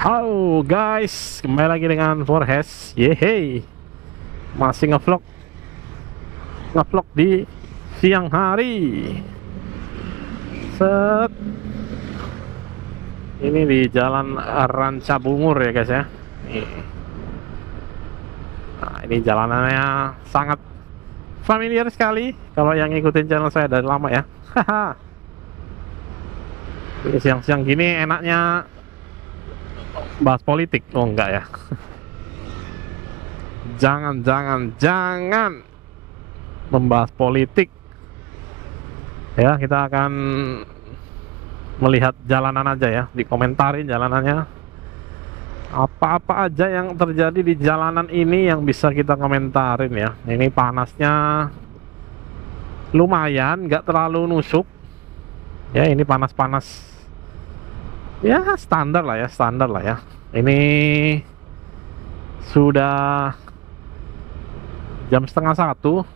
Halo guys, kembali lagi dengan Forhes. Yeay, masih ngevlog di siang hari. Set, ini di Jalan Ranca Bungur ya guys ya. Nih. Nah, ini jalanannya sangat familiar sekali kalau yang ngikutin channel saya dari lama ya. Haha. Ini siang-siang gini enaknya bahas politik. Oh enggak ya. Jangan membahas politik ya. Kita akan melihat jalanan aja ya, dikomentarin jalanannya, apa-apa aja yang terjadi di jalanan ini yang bisa kita komentarin ya. Ini panasnya lumayan, nggak terlalu nusuk ya. Ini panas-panas ya, standar lah ya, standar lah ya. Ini sudah jam setengah satu.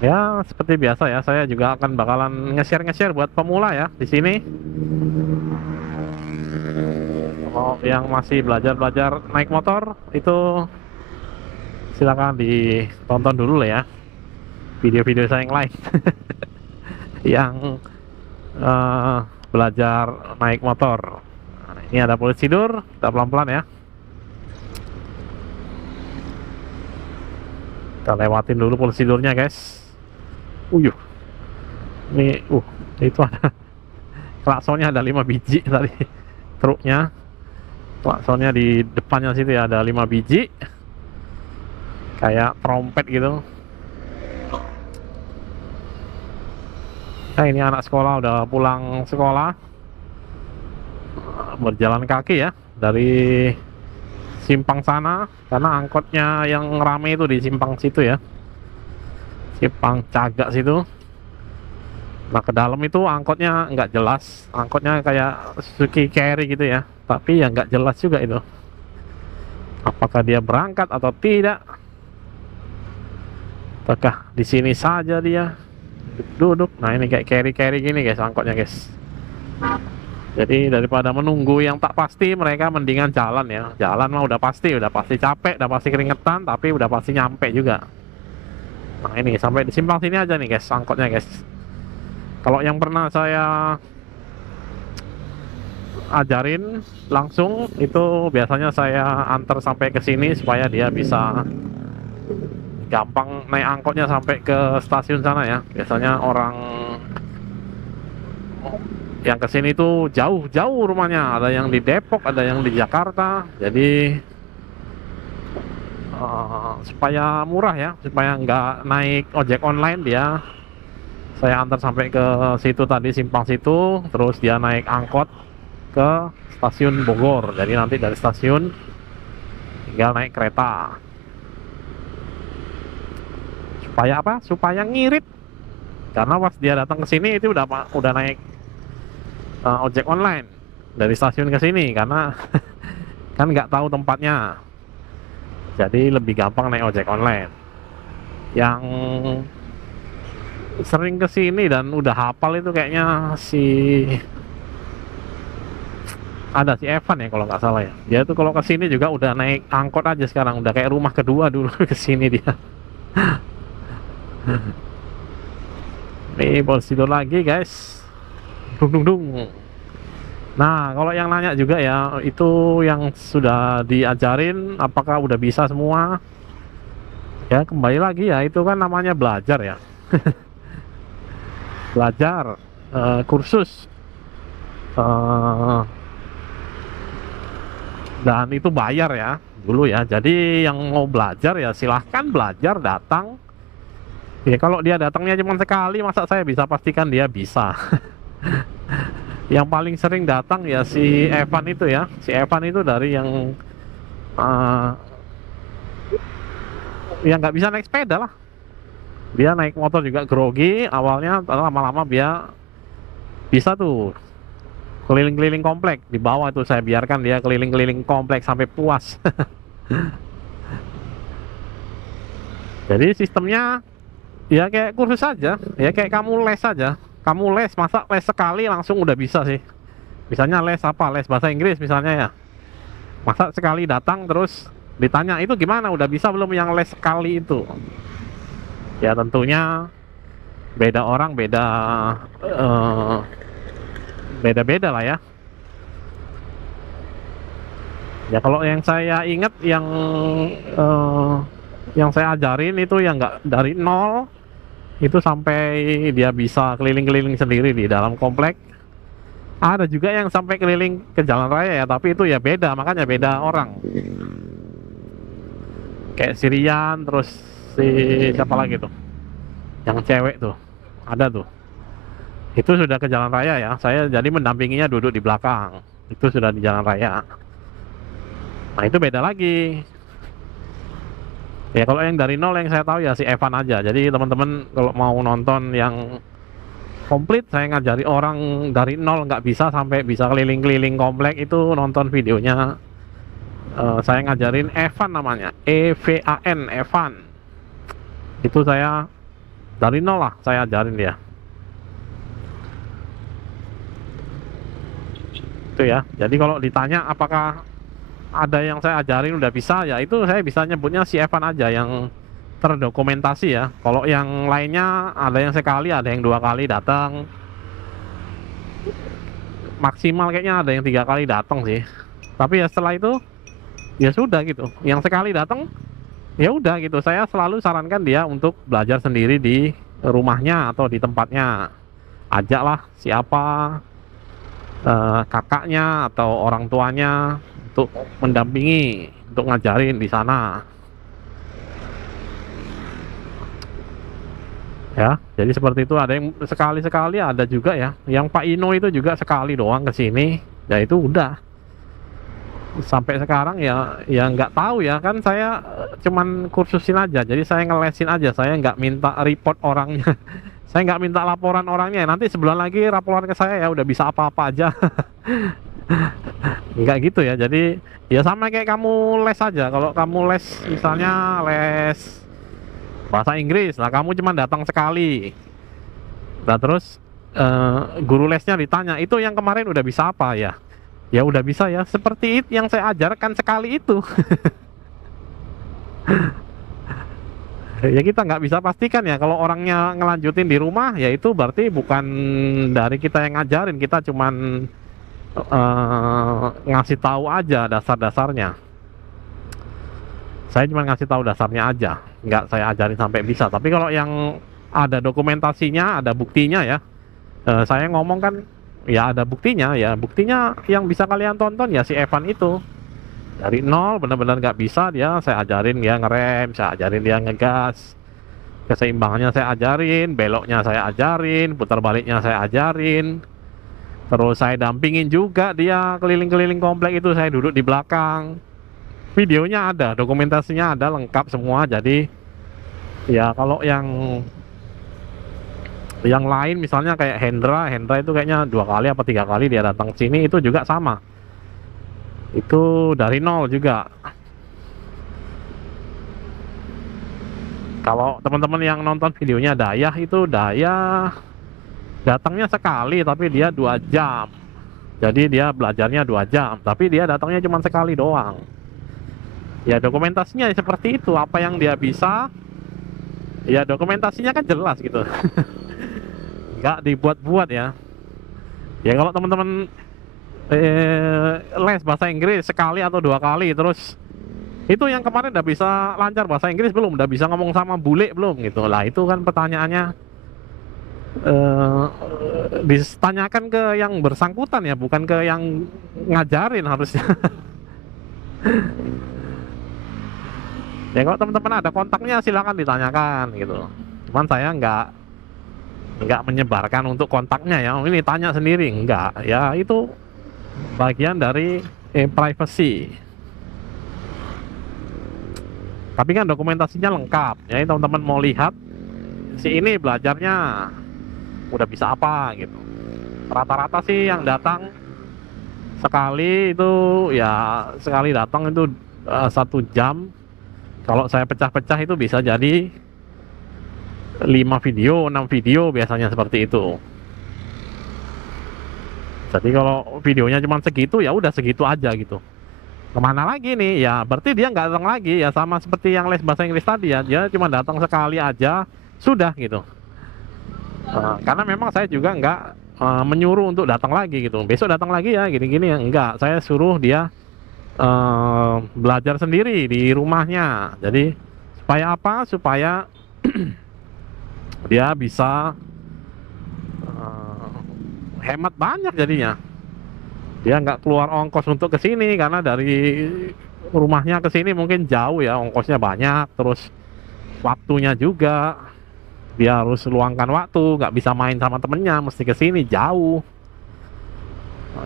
Ya, seperti biasa ya, saya juga akan bakalan nge-share buat pemula ya di sini. Kalau yang masih belajar naik motor itu silakan ditonton dulu lah ya video-video saya yang lain. Yang belajar naik motor. Nah, ini ada polisi tidur, kita pelan-pelan ya. Kita lewatin dulu polisi tidurnya guys. Uyuh, ini itu ada klaksonnya, ada 5 biji tadi truknya. Klaksonnya di depannya situ ya, ada 5 biji kayak trompet gitu. Nah, ini anak sekolah udah pulang sekolah, berjalan kaki ya dari simpang sana, karena angkotnya yang rame itu di simpang situ ya, simpang Cagak situ. Nah, ke dalam itu angkotnya nggak jelas, angkotnya kayak Suzuki Carry gitu ya, tapi ya nggak jelas juga itu apakah dia berangkat atau tidak, apakah di sini saja dia duduk. Nah, ini kayak carry gini guys angkotnya guys. Jadi daripada menunggu yang tak pasti, mereka mendingan jalan ya. Jalan mah udah pasti capek, udah pasti keringetan, tapi udah pasti nyampe juga. Nah, ini sampai di simpang sini aja nih guys angkotnya guys. Kalau yang pernah saya ajarin langsung itu biasanya saya antar sampai ke sini supaya dia bisa gampang naik angkotnya sampai ke stasiun sana ya. Biasanya orang yang kesini tuh jauh-jauh rumahnya, ada yang di Depok, ada yang di Jakarta. Jadi supaya murah ya, supaya nggak naik ojek online, dia saya antar sampai ke situ tadi, simpang situ, terus dia naik angkot ke stasiun Bogor. Jadi nanti dari stasiun tinggal naik kereta. Supaya apa? Supaya ngirit. Karena pas dia datang ke sini itu udah naik ojek online dari stasiun ke sini, karena kan nggak tahu tempatnya. Jadi lebih gampang naik ojek online. Yang sering ke sini dan udah hafal itu kayaknya ada si Evan ya kalau nggak salah ya. Dia tuh kalau ke sini juga udah naik angkot aja sekarang, udah kayak rumah kedua dulu ke sini dia. Nih polisi tidur lagi guys. Dung. Nah, kalau yang nanya juga ya, itu yang sudah diajarin apakah udah bisa semua? Ya kembali lagi ya, itu kan namanya belajar ya. Belajar, kursus, eh, dan itu bayar ya dulu ya. Jadi yang mau belajar ya silahkan belajar, datang. Ya kalau dia datangnya cuma sekali, masa saya bisa pastikan dia bisa. Yang paling sering datang ya si Evan itu ya. Si Evan itu dari yang nggak bisa naik sepeda lah. Dia naik motor juga grogi awalnya, lama-lama dia bisa tuh keliling-keliling komplek. Di bawah tuh saya biarkan dia keliling-keliling komplek sampai puas. Jadi sistemnya ya kayak kursus saja, ya kayak kamu les saja. Kamu les, masa les sekali langsung udah bisa sih? Misalnya les apa, les bahasa Inggris misalnya ya. Masa sekali datang terus ditanya itu gimana, udah bisa belum yang les sekali itu? Ya tentunya beda orang, eh, beda-beda lah ya. Ya kalau yang saya ingat eh, yang saya ajarin itu yang nggak dari nol itu sampai dia bisa keliling-keliling sendiri di dalam komplek. Ada juga yang sampai keliling ke jalan raya ya, tapi itu ya beda, makanya beda orang. Kayak Sirian, terus si siapa lagi tuh? Yang cewek tuh, ada tuh. Itu sudah ke jalan raya ya, saya jadi mendampinginya duduk di belakang. Itu sudah di jalan raya. Nah itu beda lagi. Ya kalau yang dari nol yang saya tahu ya si Evan aja. Jadi teman-teman kalau mau nonton yang komplit, saya ngajari orang dari nol nggak bisa sampai bisa keliling-keliling komplek, itu nonton videonya. Saya ngajarin Evan namanya, Evan, Evan. Itu saya dari nol lah saya ajarin dia. Itu ya. Jadi kalau ditanya apakah ada yang saya ajarin udah bisa, ya itu saya bisa nyebutnya si Evan aja yang terdokumentasi ya. Kalau yang lainnya ada yang sekali, ada yang 2 kali datang. Maksimal kayaknya ada yang 3 kali datang sih. Tapi ya setelah itu ya sudah gitu. Yang sekali datang ya udah gitu. Saya selalu sarankan dia untuk belajar sendiri di rumahnya atau di tempatnya. Ajaklah siapa, kakaknya atau orang tuanya untuk mendampingi, untuk ngajarin di sana. Ya, jadi seperti itu. Ada yang sekali-sekali, ada juga ya. Yang Pak Ino itu juga sekali doang ke sini. Ya itu udah. Sampai sekarang ya nggak tahu ya, kan saya cuman kursusin aja, jadi saya ngelesin aja, saya nggak minta report orangnya. Saya nggak minta laporan orangnya, nanti sebulan lagi laporan ke saya ya udah bisa apa-apa aja. Nggak gitu ya. Jadi ya sama kayak kamu les aja. Kalau kamu les misalnya les bahasa Inggris, lah kamu cuma datang sekali, nah terus guru lesnya ditanya itu yang kemarin udah bisa apa ya, ya udah bisa ya seperti itu yang saya ajarkan sekali itu. Ya kita nggak bisa pastikan ya, kalau orangnya ngelanjutin di rumah ya itu berarti bukan dari kita yang ngajarin, kita cuman ngasih tahu aja dasar-dasarnya. Saya cuma ngasih tahu dasarnya aja, nggak saya ajarin sampai bisa. Tapi kalau yang ada dokumentasinya, ada buktinya ya, saya ngomong kan ya ada buktinya, ya buktinya yang bisa kalian tonton ya si Evan itu. Dari nol benar-benar nggak bisa dia, saya ajarin dia ngerem, saya ajarin dia ngegas, keseimbangannya saya ajarin, beloknya saya ajarin, putar baliknya saya ajarin, terus saya dampingin juga dia keliling-keliling komplek itu, saya duduk di belakang. Videonya ada, dokumentasinya ada lengkap semua. Jadi ya kalau yang lain misalnya kayak Hendra itu kayaknya 2 kali apa 3 kali dia datang sini, itu juga sama. Itu dari nol juga. Kalau teman-teman yang nonton videonya Dayah, itu Dayah datangnya sekali tapi dia 2 jam. Jadi dia belajarnya 2 jam, tapi dia datangnya cuma sekali doang. Ya dokumentasinya seperti itu, apa yang dia bisa, ya dokumentasinya kan jelas gitu. Nggak dibuat-buat ya. Ya kalau teman-teman les bahasa Inggris sekali atau 2 kali, terus itu yang kemarin udah bisa lancar bahasa Inggris belum, udah bisa ngomong sama bule belum gitu lah, itu kan pertanyaannya ditanyakan ke yang bersangkutan ya, bukan ke yang ngajarin harusnya. Ya kalau teman-teman ada kontaknya silakan ditanyakan gitu, cuman saya nggak menyebarkan untuk kontaknya ya, ini tanya sendiri enggak ya, itu bagian dari privacy. Tapi kan dokumentasinya lengkap. Jadi teman-teman mau lihat si ini belajarnya udah bisa apa gitu. Rata-rata sih yang datang sekali itu ya, sekali datang itu 1 jam. Kalau saya pecah-pecah itu bisa jadi 5 video, 6 video biasanya seperti itu. Jadi kalau videonya cuma segitu ya udah segitu aja gitu. Kemana lagi nih? Ya berarti dia nggak datang lagi ya, sama seperti yang les bahasa Inggris tadi ya, dia cuma datang sekali aja sudah gitu. Karena memang saya juga nggak menyuruh untuk datang lagi gitu. Besok datang lagi ya gini-gini ya, enggak. Saya suruh dia belajar sendiri di rumahnya. Jadi supaya apa? Supaya dia bisa hemat banyak jadinya. Dia nggak keluar ongkos untuk ke sini karena dari rumahnya ke sini mungkin jauh ya, ongkosnya banyak, terus waktunya juga dia harus luangkan waktu, nggak bisa main sama temennya, mesti ke sini jauh.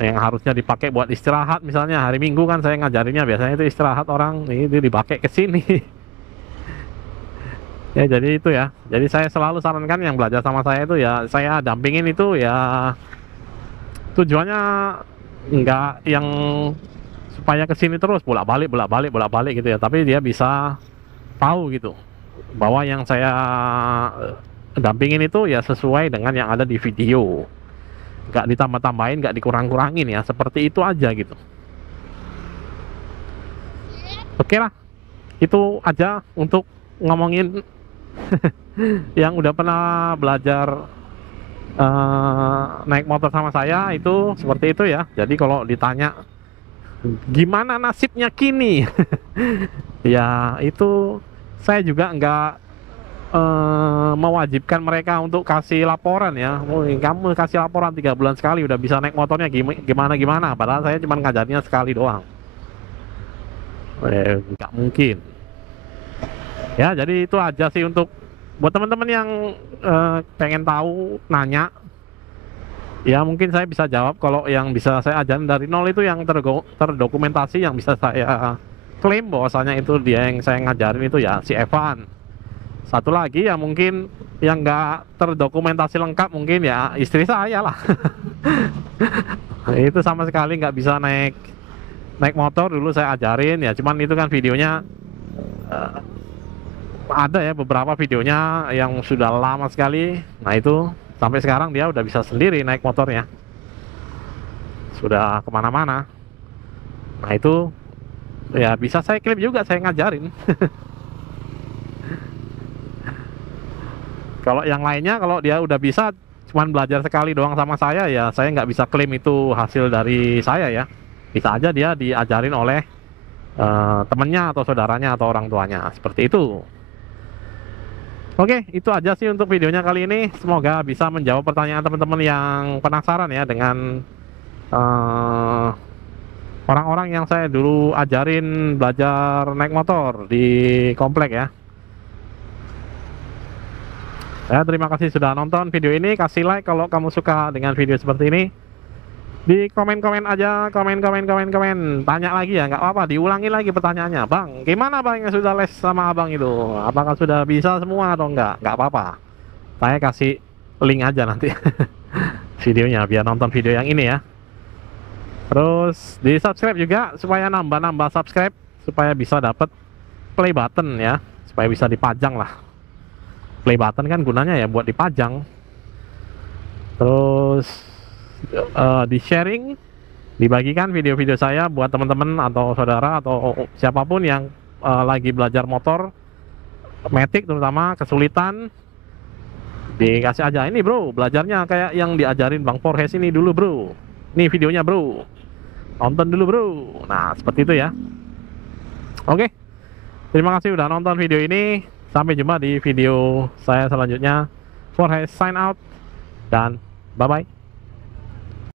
Yang harusnya dipakai buat istirahat, misalnya hari Minggu kan saya ngajarinnya biasanya itu istirahat orang, ini itu dipakai ke sini. Ya jadi itu ya. Jadi saya selalu sarankan yang belajar sama saya itu ya, saya dampingin itu ya tujuannya nggak yang supaya kesini terus bolak balik gitu ya, tapi dia bisa tahu gitu bahwa yang saya dampingin itu ya sesuai dengan yang ada di video, nggak ditambah-tambahin, nggak dikurang-kurangin ya, seperti itu aja gitu. Oke lah, itu aja untuk ngomongin yang udah pernah belajar naik motor sama saya itu seperti itu ya. Jadi kalau ditanya gimana nasibnya kini, ya itu saya juga nggak mewajibkan mereka untuk kasih laporan ya. Oh, kamu kasih laporan 3 bulan sekali udah bisa naik motornya gimana gimana. Padahal saya cuma ngajarnya sekali doang. Nggak mungkin. Ya jadi itu aja sih untuk buat teman-teman yang pengen tahu nanya. Ya mungkin saya bisa jawab kalau yang bisa saya ajarin dari nol itu yang terdokumentasi, yang bisa saya klaim bahwasanya itu dia yang saya ngajarin itu ya si Evan. Satu lagi ya mungkin yang nggak terdokumentasi lengkap mungkin ya istri saya lah. Itu sama sekali nggak bisa naik motor, dulu saya ajarin ya, cuman itu kan videonya ada ya beberapa videonya yang sudah lama sekali. Nah itu sampai sekarang dia udah bisa sendiri naik motornya, sudah kemana-mana. Nah itu ya bisa saya klip juga, saya ngajarin. Kalau yang lainnya, kalau dia udah bisa cuman belajar sekali doang sama saya ya saya nggak bisa klaim itu hasil dari saya ya. Bisa aja dia diajarin oleh temennya atau saudaranya atau orang tuanya, seperti itu. Oke, itu aja sih untuk videonya kali ini. Semoga bisa menjawab pertanyaan teman-teman yang penasaran ya dengan orang-orang yang saya dulu ajarin belajar naik motor di komplek ya. Ya, terima kasih sudah nonton video ini. Kasih like kalau kamu suka dengan video seperti ini. Di komen-komen aja, komen. Tanya lagi ya, nggak apa-apa, diulangi lagi pertanyaannya. Bang, gimana bang yang sudah les sama abang itu? Apakah sudah bisa semua atau enggak? Nggak apa-apa. Saya kasih link aja nanti videonya, biar nonton video yang ini ya. Terus di subscribe juga, supaya nambah-nambah subscribe, supaya bisa dapat play button ya, supaya bisa dipajang lah. Play button kan gunanya ya buat dipajang. Terus di sharing, dibagikan video-video saya buat teman-teman atau saudara atau siapapun yang lagi belajar motor matic terutama kesulitan, dikasih aja ini bro, belajarnya kayak yang diajarin Bang Forhes ini dulu bro, nih videonya bro, nonton dulu bro. Nah seperti itu ya. Oke, terima kasih udah nonton video ini, sampai jumpa di video saya selanjutnya. Forhes sign out dan bye bye.